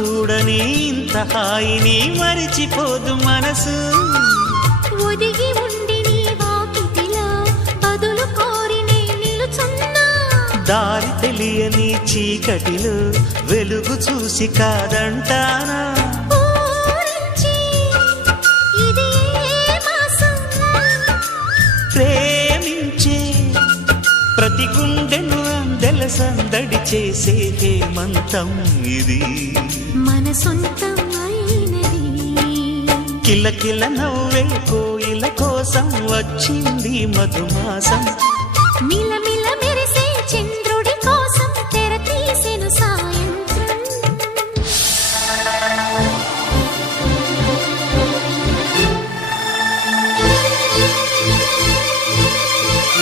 చూడని ఇంత హాయిని మరిచిపోదు మనసు. ఒదిగి ఉండి నీ వాకిటిలో బదులు కోరి నే నిలుచున్నా. దారి తెలియని చీకటిలో వెలుగు చూసి కాదంటానా. ప్రేమించే ప్రతి గుండెను అందెల సందడి చేసే హేమంతం ఇది. మన సొంతం అయినది. కిలకిల నవ్వే కోయిల కోసం వచ్చింది మధుమాసం.